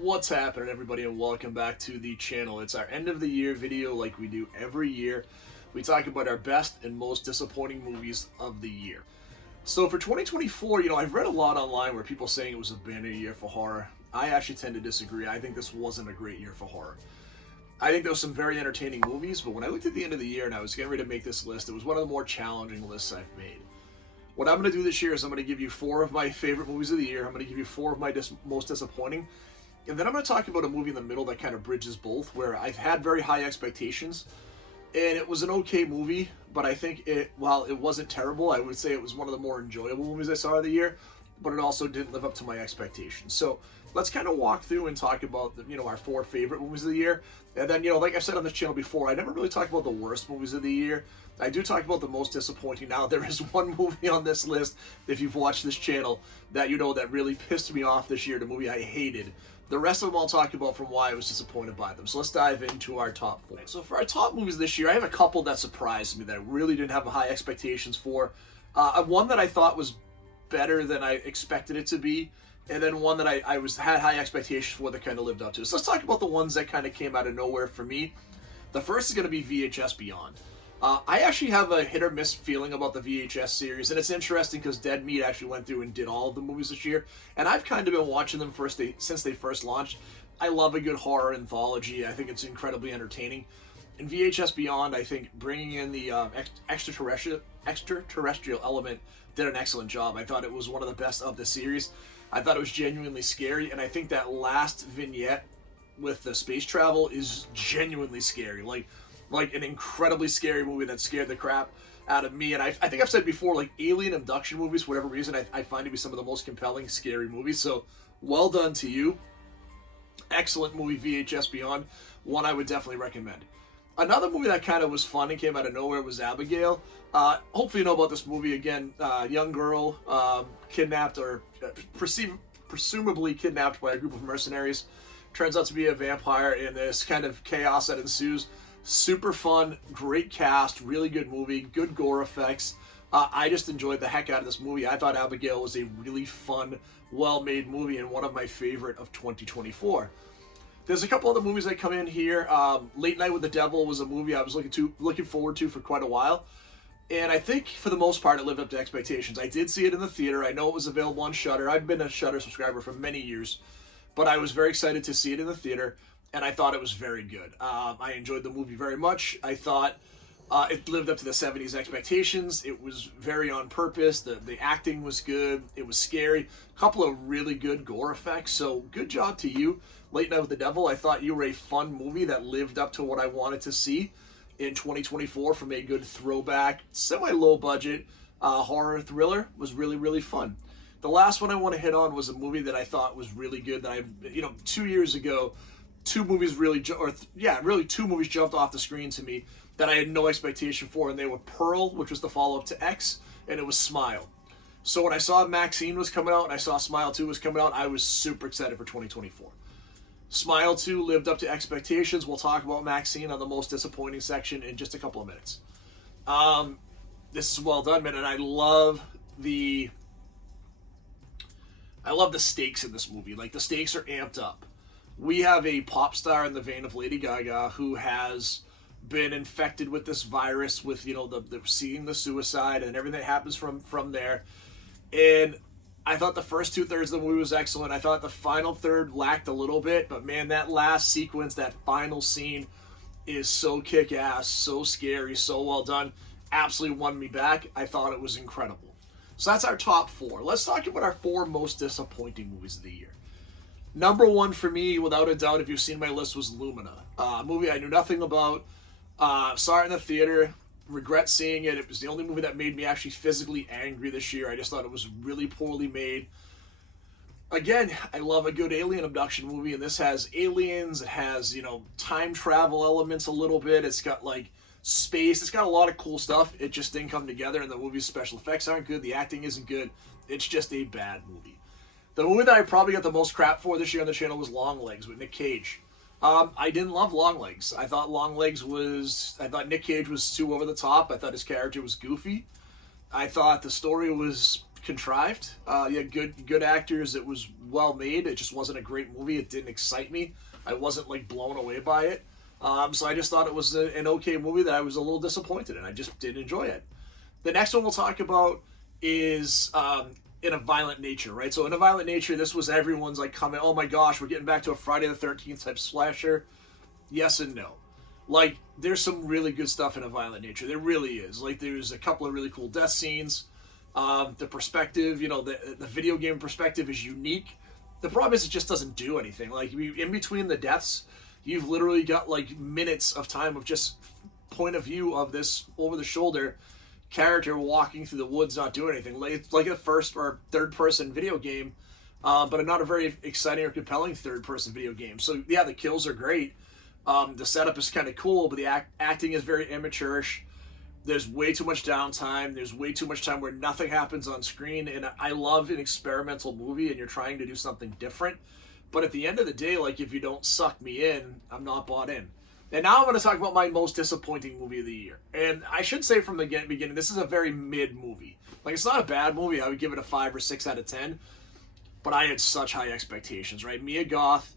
What's happening, everybody, and welcome back to the channel. It's our end of the year video like we do every year. We talk about our best and most disappointing movies of the year. So for 2024, I've read a lot online where people saying it was a banner year for horror. I actually tend to disagree. I think this wasn't a great year for horror. I think there was some very entertaining movies, but when I looked at the end of the year and I was getting ready to make this list, it was one of the more challenging lists I've made. What I'm going to do this year is I'm going to give you 4 of my favorite movies of the year. I'm going to give you 4 of my most disappointing. And then I'm going to talk about a movie in the middle that kind of bridges both, where I've had very high expectations. And it was an okay movie, but I think while it wasn't terrible, I would say it was one of the more enjoyable movies I saw of the year, but it also didn't live up to my expectations. So let's kind of walk through and talk about, our 4 favorite movies of the year. And then, like I've said on this channel before, I never really talk about the worst movies of the year. I do talk about the most disappointing. Now, there is one movie on this list, if you've watched this channel, that that really pissed me off this year, the movie I hated. The rest of them I'll talk about from why I was disappointed by them. So let's dive into our top 4. So for our top movies this year, I have a couple that surprised me that I really didn't have high expectations for. One that I thought was better than I expected it to be, and then one that I had high expectations for that kind of lived up to. So let's talk about the ones that kind of came out of nowhere for me. The first is going to be VHS Beyond. I actually have a hit or miss feeling about the VHS series, and it's interesting because Dead Meat actually went through and did all of the movies this year, and I've kind of been watching them since they first launched. I love a good horror anthology. I think it's incredibly entertaining. In VHS Beyond, I think bringing in the extraterrestrial element did an excellent job. I thought it was one of the best of the series. I thought it was genuinely scary, and I think that last vignette with the space travel is genuinely scary. Like an incredibly scary movie that scared the crap out of me. And I think I've said before, like alien abduction movies, for whatever reason, I find to be some of the most compelling, scary movies. So well done to you. Excellent movie, VHS Beyond. One I would definitely recommend. Another movie that kind of was fun and came out of nowhere was Abigail. Hopefully you know about this movie. Again, young girl kidnapped or presumably kidnapped by a group of mercenaries. Turns out to be a vampire, and this kind of chaos that ensues. Super fun, great cast, really good movie, good gore effects. I just enjoyed the heck out of this movie. I thought Abigail was a really fun, well-made movie and one of my favorite of 2024. There's a couple other movies that come in here. Late Night with the Devil was a movie I was looking forward to for quite a while. And I think, for the most part, it lived up to expectations. I did see it in the theater. I know it was available on Shudder. I've been a Shudder subscriber for many years. But I was very excited to see it in the theater. And I thought it was very good. I enjoyed the movie very much. I thought it lived up to the 70s expectations. It was very on purpose. The acting was good. It was scary. A couple of really good gore effects. So good job to you. Late Night with the Devil. I thought you were a fun movie that lived up to what I wanted to see in 2024 from a good throwback, semi-low budget horror thriller. Was really, really fun. The last one I want to hit on was a movie that I thought was really good that 2 years ago, two movies jumped off the screen to me that I had no expectation for, and they were Pearl, which was the follow-up to X, and it was Smile. So when I saw Maxine was coming out and I saw Smile 2 was coming out, I was super excited for 2024. Smile 2 lived up to expectations. We'll talk about Maxine on the most disappointing section in just a couple of minutes. This is well done, man, and I love the stakes in this movie. Like, the stakes are amped up. We have a pop star in the vein of Lady Gaga who has been infected with this virus, with the seeing the suicide and everything that happens from there. And I thought the first 2/3 of the movie was excellent. I thought the final third lacked a little bit, but man, that last sequence, that final scene, is so kick-ass, so scary, so well done. Absolutely won me back. I thought it was incredible. So that's our top 4. Let's talk about our 4 most disappointing movies of the year. Number 1 for me, without a doubt, if you've seen my list, was Lumina. A movie I knew nothing about. Saw it in the theater. Regret seeing it. It was the only movie that made me actually physically angry this year. I just thought it was really poorly made. Again, I love a good alien abduction movie, and this has aliens. It has, time travel elements a little bit. It's got, space. It's got a lot of cool stuff. It just didn't come together, and the movie's special effects aren't good. The acting isn't good. It's just a bad movie. The movie that I probably got the most crap for this year on the channel was Longlegs with Nick Cage. I didn't love Longlegs. I thought Nick Cage was too over the top. I thought his character was goofy. I thought the story was contrived. You had good actors. It was well made. It just wasn't a great movie. It didn't excite me. I wasn't like blown away by it. So I just thought it was an okay movie that I was a little disappointed in. I just didn't enjoy it. The next one we'll talk about is In a Violent Nature, right? So In a Violent Nature, this was everyone's like comment, oh my gosh, we're getting back to a Friday the 13th type slasher. Yes and no. Like, there's some really good stuff in A Violent Nature. There really is. Like, there's a couple of really cool death scenes. The perspective, you know, the video game perspective is unique. The problem is it just doesn't do anything. Like, in between the deaths, you've literally got, like, minutes of time of just point of view of this over-the-shoulder character walking through the woods not doing anything. Like, it's like a first or third-person video game, but not a very exciting or compelling third-person video game. So, yeah, the kills are great. The setup is kind of cool, but the acting is very amateurish. There's way too much downtime. There's way too much time where nothing happens on screen. And I love an experimental movie and you're trying to do something different. But at the end of the day, like, if you don't suck me in, I'm not bought in. And now I'm going to talk about my most disappointing movie of the year. And I should say from the beginning, this is a very mid movie. Like, it's not a bad movie. I would give it a 5 or 6 out of 10. But I had such high expectations, right? Mia Goth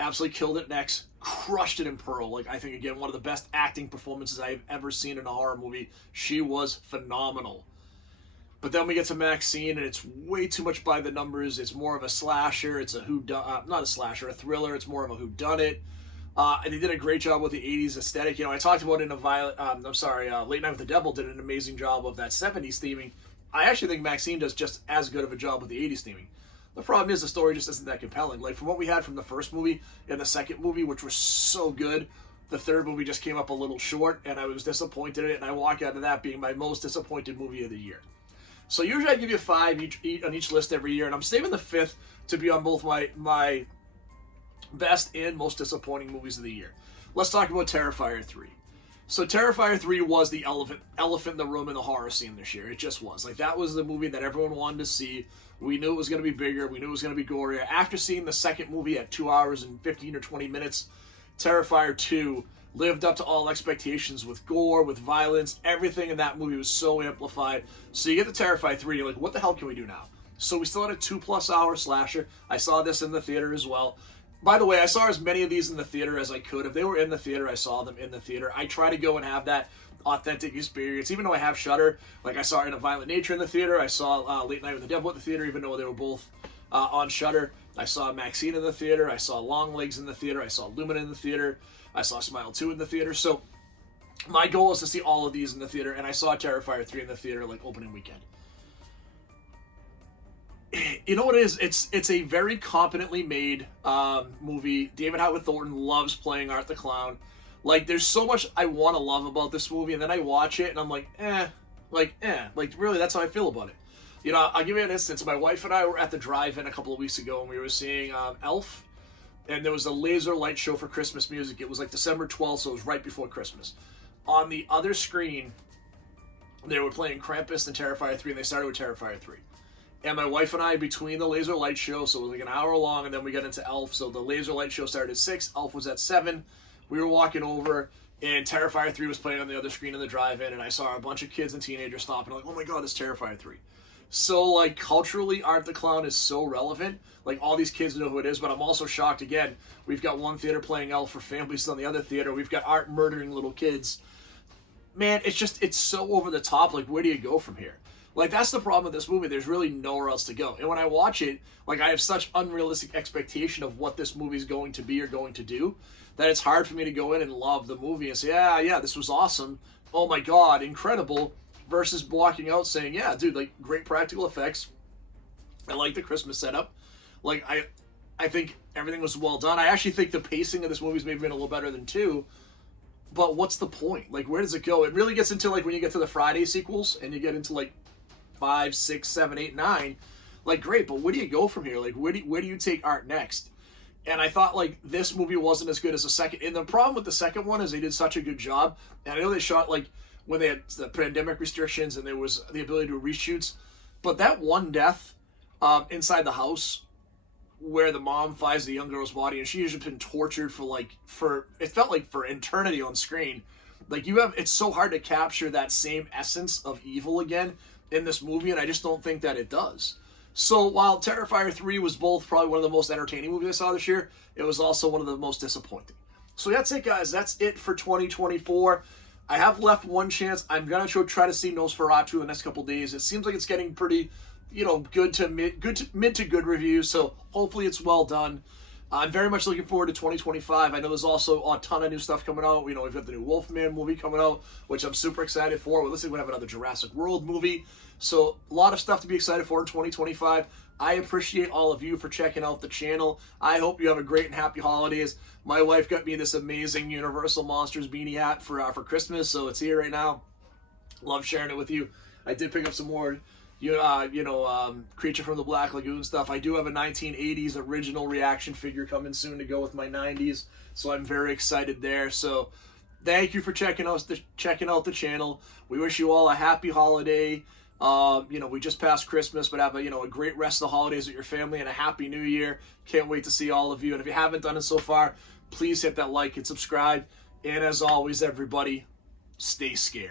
absolutely killed it next, crushed it in Pearl. Like, I think, again, one of the best acting performances I've ever seen in a horror movie. She was phenomenal. But then we get to Maxine, and it's way too much by the numbers. It's more of a slasher. It's a not a slasher, a thriller. It's more of a whodunit. And they did a great job with the 80s aesthetic. You know, I talked about in a Late Night with the Devil did an amazing job of that 70s theming. I actually think Maxine does just as good of a job with the 80s theming. The problem is the story just isn't that compelling. Like, from what we had from the first movie and the second movie, which were so good, the third movie just came up a little short, and I was disappointed in it, and I walk out of that being my most disappointed movie of the year. So usually I give you 5 on each list every year, and I'm saving the 5th to be on both my best and most disappointing movies of the year. Let's talk about Terrifier 3. So Terrifier 3 was the elephant in the room in the horror scene this year. It just was. Like, that was the movie that everyone wanted to see. We knew it was going to be bigger. We knew it was going to be gorier. After seeing the second movie at 2 hours and 15 or 20 minutes, Terrifier 2 lived up to all expectations with gore, with violence. Everything in that movie was so amplified. So you get to Terrifier 3, you're like, what the hell can we do now? So we still had a 2+ hour slasher. I saw this in the theater as well. By the way, I saw as many of these in the theater as I could. If they were in the theater, I saw them in the theater. I try to go and have that authentic experience. Even though I have Shudder, like I saw In a Violent Nature in the theater. I saw Late Night with the Devil at the theater, even though they were both on Shudder. I saw Maxine in the theater. I saw Longlegs in the theater. I saw Lumina in the theater. I saw Smile 2 in the theater. So my goal is to see all of these in the theater, and I saw Terrifier 3 in the theater like opening weekend. You know what it is? It's a very competently made movie. David Howard Thornton loves playing Art the Clown. Like, there's so much I want to love about this movie, and then I watch it, and I'm like, Like, really, that's how I feel about it. You know, I'll give you an instance. My wife and I were at the drive-in a couple of weeks ago, and we were seeing Elf, and there was a laser light show for Christmas music. It was like December 12th, so it was right before Christmas. On the other screen, they were playing Krampus and Terrifier 3, and they started with Terrifier 3. And my wife and I, between the laser light show, so it was like an hour long, and then we got into Elf. So the laser light show started at 6, Elf was at 7. We were walking over, and Terrifier 3 was playing on the other screen in the drive-in, and I saw a bunch of kids and teenagers stopping, like, oh my god, it's Terrifier 3. So, like, culturally, Art the Clown is so relevant. Like, all these kids know who it is, but I'm also shocked, again, we've got one theater playing Elf for families on the other theater. We've got Art murdering little kids. Man, it's so over the top. Like, where do you go from here? Like, that's the problem with this movie. There's really nowhere else to go. And when I watch it, like, I have such unrealistic expectation of what this movie's going to be or going to do that it's hard for me to go in and love the movie and say, yeah, this was awesome. Oh my god, incredible. Versus walking out saying, yeah, dude, like, great practical effects. I like the Christmas setup. Like, I think everything was well done. I actually think the pacing of this movie's maybe been a little better than 2. But what's the point? Like, where does it go? It really gets into, like, when you get to the Friday sequels and you get into, like, 5, 6, 7, 8, 9, like, great, but where do you go from here? Like, where do you take Art next? And I thought, like, this movie wasn't as good as the second. And the problem with the second one is they did such a good job. And I know they shot, like, when they had the pandemic restrictions and there was the ability to do reshoots. But that one death inside the house where the mom finds the young girl's body and she has been tortured for it felt like for eternity on screen. Like, it's so hard to capture that same essence of evil again in this movie, and I just don't think that it does. So while Terrifier 3 was both probably one of the most entertaining movies I saw this year, it was also one of the most disappointing. So that's it, guys. That's it for 2024. I have left one chance. I'm going to try to see Nosferatu in the next couple days. It seems like it's getting pretty, good to mid to good reviews, so hopefully it's well done. I'm very much looking forward to 2025. I know there's also a ton of new stuff coming out. We've got the new Wolfman movie coming out, which I'm super excited for. We're listening to have another Jurassic World movie. So a lot of stuff to be excited for in 2025. I appreciate all of you for checking out the channel. I hope you have a great and happy holidays. My wife got me this amazing Universal Monsters beanie hat for Christmas, so it's here right now. Love sharing it with you. I did pick up some more Creature from the Black Lagoon stuff. I do have a 1980s original reaction figure coming soon to go with my 90s, so I'm very excited there. So thank you for checking out the channel. We wish you all a happy holiday. We just passed Christmas, but have a great rest of the holidays with your family and a happy new year. Can't wait to see all of you. And if you haven't done it so far, please hit that like and subscribe. And as always, everybody, stay scary.